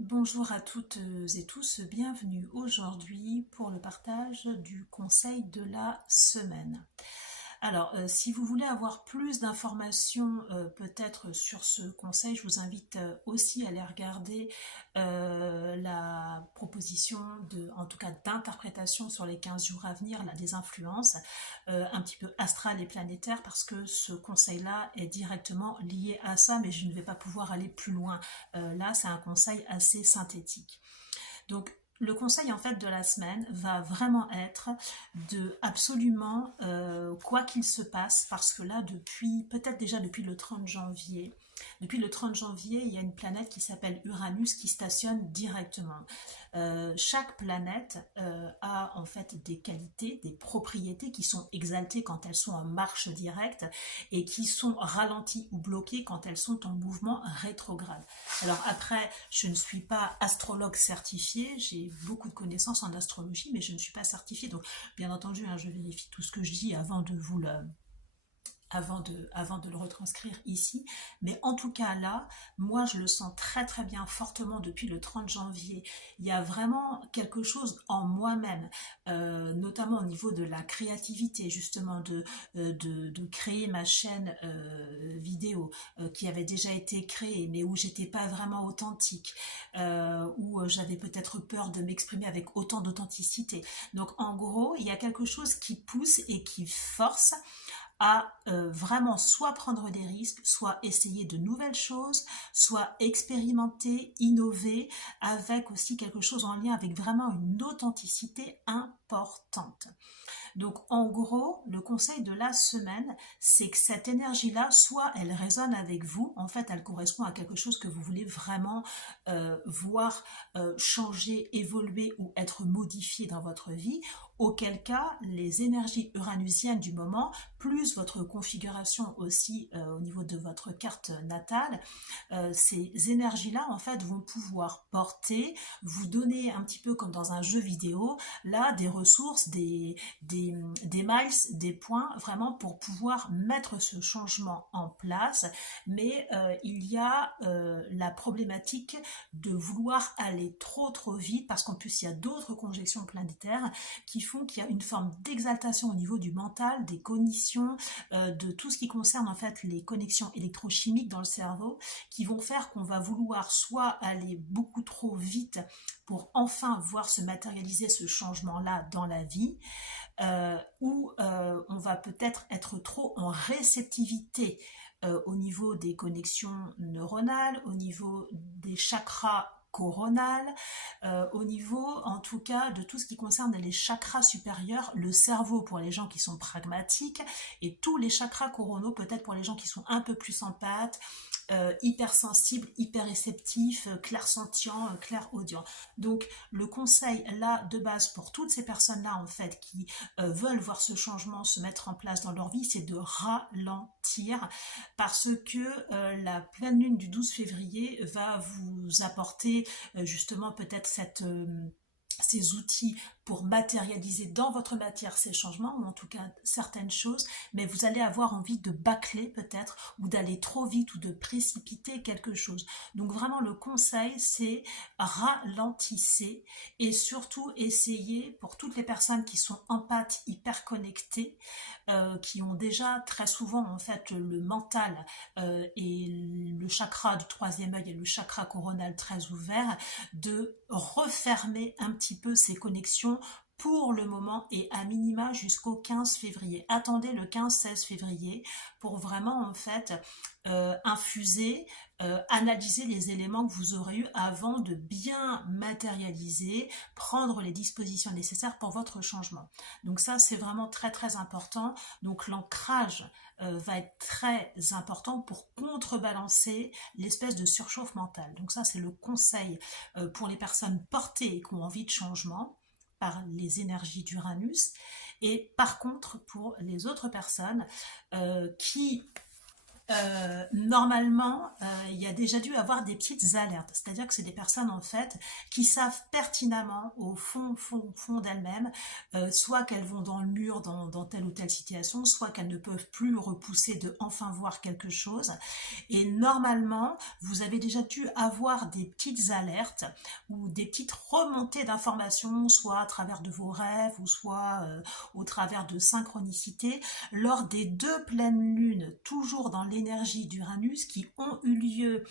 Bonjour à toutes et tous, bienvenue aujourd'hui pour le partage du conseil de la semaine. Alors, si vous voulez avoir plus d'informations peut-être sur ce conseil, je vous invite aussi à aller regarder la proposition en tout cas d'interprétation sur les 15 jours à venir, là, des influences, un petit peu astrales et planétaires, parce que ce conseil-là est directement lié à ça, mais je ne vais pas pouvoir aller plus loin. Là, c'est un conseil assez synthétique. Donc, le conseil en fait de la semaine va vraiment être de absolument, quoi qu'il se passe, parce que là peut-être déjà depuis le 30 janvier, il y a une planète qui s'appelle Uranus qui stationne directement. Chaque planète a en fait des qualités, des propriétés qui sont exaltées quand elles sont en marche directe et qui sont ralenties ou bloquées quand elles sont en mouvement rétrograde. Alors après, je ne suis pas astrologue certifiée, j'ai beaucoup de connaissances en astrologie, mais je ne suis pas certifiée, donc bien entendu, hein, je vérifie tout ce que je dis avant de le retranscrire ici. Mais en tout cas là, moi je le sens très très bien fortement depuis le 30 janvier. Il y a vraiment quelque chose en moi-même, notamment au niveau de la créativité, justement de créer ma chaîne vidéo qui avait déjà été créée, mais où j'étais pas vraiment authentique, où j'avais peut-être peur de m'exprimer avec autant d'authenticité. Donc en gros, il y a quelque chose qui pousse et qui force à vraiment soit prendre des risques, soit essayer de nouvelles choses, soit expérimenter, innover, avec aussi quelque chose en lien avec vraiment une authenticité importante. Donc en gros, le conseil de la semaine, c'est que cette énergie-là, soit elle résonne avec vous, en fait elle correspond à quelque chose que vous voulez vraiment voir changer, évoluer ou être modifié dans votre vie, auquel cas les énergies uranusiennes du moment, plus votre configuration aussi au niveau de votre carte natale, ces énergies-là en fait vont pouvoir porter, vous donner un petit peu comme dans un jeu vidéo, là des ressources, des miles, des points, vraiment pour pouvoir mettre ce changement en place. Mais il y a la problématique de vouloir aller trop vite, parce qu'en plus il y a d'autres conjonctions planétaires qui font qu'il y a une forme d'exaltation au niveau du mental, des cognitions, de tout ce qui concerne en fait les connexions électrochimiques dans le cerveau, qui vont faire qu'on va vouloir soit aller beaucoup trop vite pour enfin voir se matérialiser ce changement-là dans la vie, où on va peut-être être trop en réceptivité au niveau des connexions neuronales, au niveau des chakras coronales, au niveau en tout cas de tout ce qui concerne les chakras supérieurs, le cerveau pour les gens qui sont pragmatiques, et tous les chakras coronaux peut-être pour les gens qui sont un peu plus empathes, hypersensibles, hyperréceptifs, clairsentients, clairaudients. Donc le conseil là de base pour toutes ces personnes-là en fait qui veulent voir ce changement se mettre en place dans leur vie, c'est de ralentir, parce que la pleine lune du 12 février va vous apporter justement peut-être ces outils pour matérialiser dans votre matière ces changements, ou en tout cas certaines choses, mais vous allez avoir envie de bâcler peut-être, ou d'aller trop vite, ou de précipiter quelque chose. Donc vraiment le conseil, c'est ralentissez, et surtout essayez, pour toutes les personnes qui sont empathes, hyper connectées, qui ont déjà très souvent en fait le mental et le chakra du troisième œil et le chakra coronal très ouvert, de refermer un petit peu ces connexions pour le moment, et à minima jusqu'au 15 février. Attendez le 15-16 février pour vraiment en fait infuser, analyser les éléments que vous aurez eus avant de bien matérialiser, prendre les dispositions nécessaires pour votre changement. Donc ça c'est vraiment très très important. Donc l'ancrage va être très important pour contrebalancer l'espèce de surchauffe mentale. Donc ça c'est le conseil pour les personnes portées et qui ont envie de changement par les énergies d'Uranus. Et par contre, pour les autres personnes qui Normalement, il y a déjà dû avoir des petites alertes. C'est-à-dire que c'est des personnes en fait qui savent pertinemment au fond d'elles-mêmes, soit qu'elles vont dans le mur dans telle ou telle situation, soit qu'elles ne peuvent plus repousser de enfin voir quelque chose. Et normalement, vous avez déjà dû avoir des petites alertes ou des petites remontées d'informations, soit à travers de vos rêves ou soit au travers de synchronicité, lors des deux pleines lunes, toujours dans l'énergie d'Uranus, qui ont eu lieu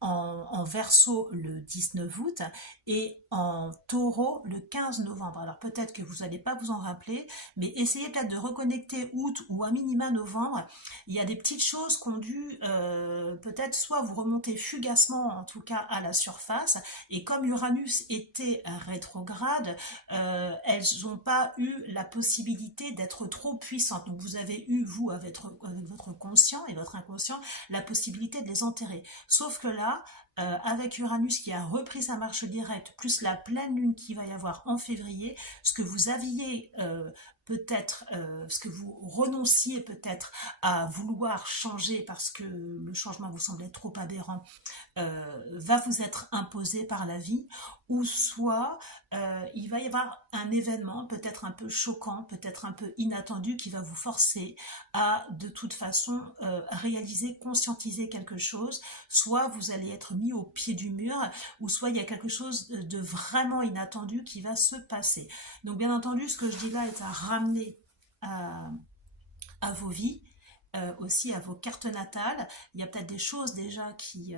en Verseau le 19 août et en Taureau le 15 novembre. Alors peut-être que vous n'allez pas vous en rappeler, mais essayez peut-être de reconnecter août ou à minima novembre. Il y a des petites choses qui ont dû peut-être soit vous remonter fugacement, en tout cas à la surface, et comme Uranus était rétrograde, elles n'ont pas eu la possibilité d'être trop puissantes. Donc vous avez eu, vous, avec votre conscient et votre inconscient, la possibilité de les enterrer. Sauf que là, avec Uranus qui a repris sa marche directe, plus la pleine lune qu'il va y avoir en février, ce que vous aviez peut-être, ce que vous renonciez peut-être à vouloir changer parce que le changement vous semblait trop aberrant, va vous être imposé par la vie, ou soit il va y avoir un événement peut-être un peu choquant, peut-être un peu inattendu qui va vous forcer à de toute façon réaliser, conscientiser quelque chose, soit vous allez être mis au pied du mur, ou soit il y a quelque chose de vraiment inattendu qui va se passer. Donc bien entendu, ce que je dis là est à ramener à vos vies, aussi à vos cartes natales. Il y a peut-être des choses déjà qui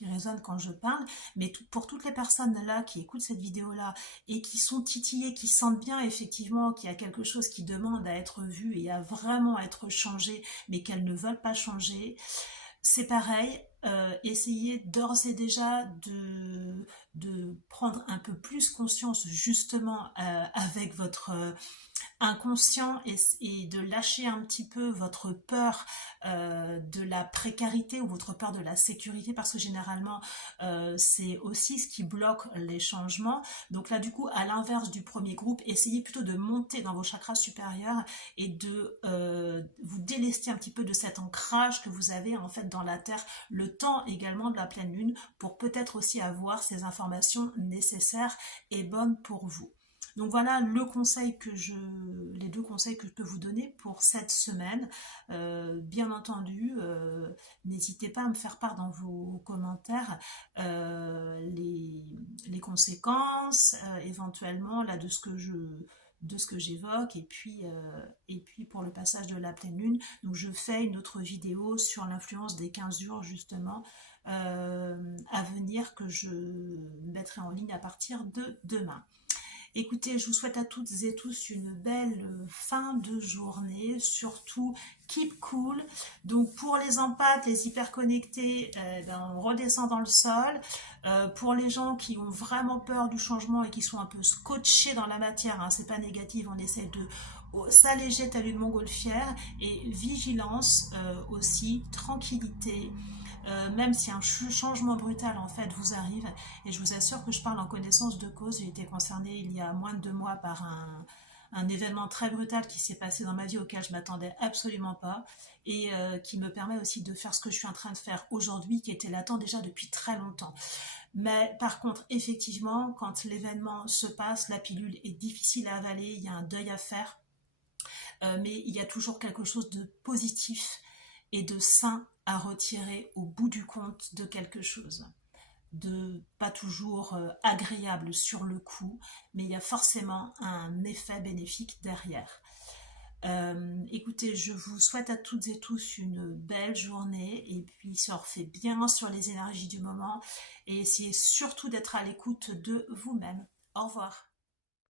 résonnent quand je parle, mais pour toutes les personnes là qui écoutent cette vidéo là et qui sont titillées, qui sentent bien effectivement qu'il y a quelque chose qui demande à être vu et à vraiment être changé, mais qu'elles ne veulent pas changer, c'est pareil. Essayez d'ores et déjà de prendre un peu plus conscience justement avec votre inconscient, et de lâcher un petit peu votre peur de la précarité ou votre peur de la sécurité, parce que généralement c'est aussi ce qui bloque les changements. Donc là du coup, à l'inverse du premier groupe, essayez plutôt de monter dans vos chakras supérieurs et de vous délester un petit peu de cet ancrage que vous avez en fait dans la terre, le temps également de la pleine lune, pour peut-être aussi avoir ces informations nécessaires et bonnes pour vous. Donc voilà les deux conseils que je peux vous donner pour cette semaine. Bien entendu, n'hésitez pas à me faire part dans vos commentaires les conséquences éventuellement là de ce que j'évoque, et puis pour le passage de la pleine lune, donc je fais une autre vidéo sur l'influence des 15 jours justement à venir, que je mettrai en ligne à partir de demain. Écoutez, je vous souhaite à toutes et tous une belle fin de journée, surtout keep cool. Donc pour les empathes, les hyperconnectés, on redescend dans le sol. Pour les gens qui ont vraiment peur du changement et qui sont un peu scotchés dans la matière, hein, c'est pas négatif, on essaie de s'alléger telle une montgolfière, et vigilance aussi, tranquillité. Même si un changement brutal en fait vous arrive, et je vous assure que je parle en connaissance de cause, j'ai été concernée il y a moins de 2 mois par un événement très brutal qui s'est passé dans ma vie, auquel je m'attendais absolument pas, et qui me permet aussi de faire ce que je suis en train de faire aujourd'hui, qui était latent déjà depuis très longtemps. Mais par contre, effectivement, quand l'événement se passe, la pilule est difficile à avaler, il y a un deuil à faire, mais il y a toujours quelque chose de positif et de sain à retirer au bout du compte de quelque chose. De pas toujours agréable sur le coup, mais il y a forcément un effet bénéfique derrière. Écoutez, je vous souhaite à toutes et tous une belle journée, et puis surfez bien sur les énergies du moment, et essayez surtout d'être à l'écoute de vous-même. Au revoir.